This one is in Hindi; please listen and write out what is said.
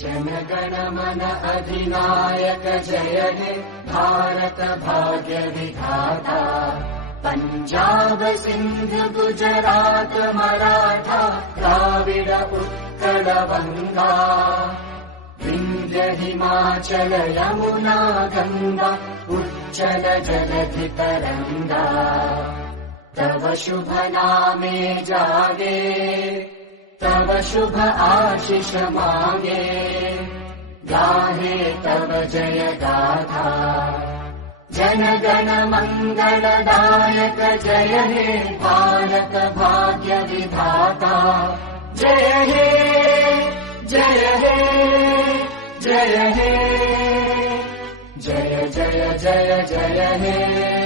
जनगण मन अधिनायक जय हे भारत भाग्य विधाता। पंजाब सिंध गुजरात मराठा द्राविड उत्कल गंगा। विंध्य हिमाचल यमुना गंगा उच्चल जलधि तरंगा। तव शुभ नामे जागे तव शुभ आशीष मांगे। गाहे तव जय गाथा जन गण मंगलदायक जय हे भारत भाग्य विधाता। जय हे जय हे जय हे जय जय जय जय हे।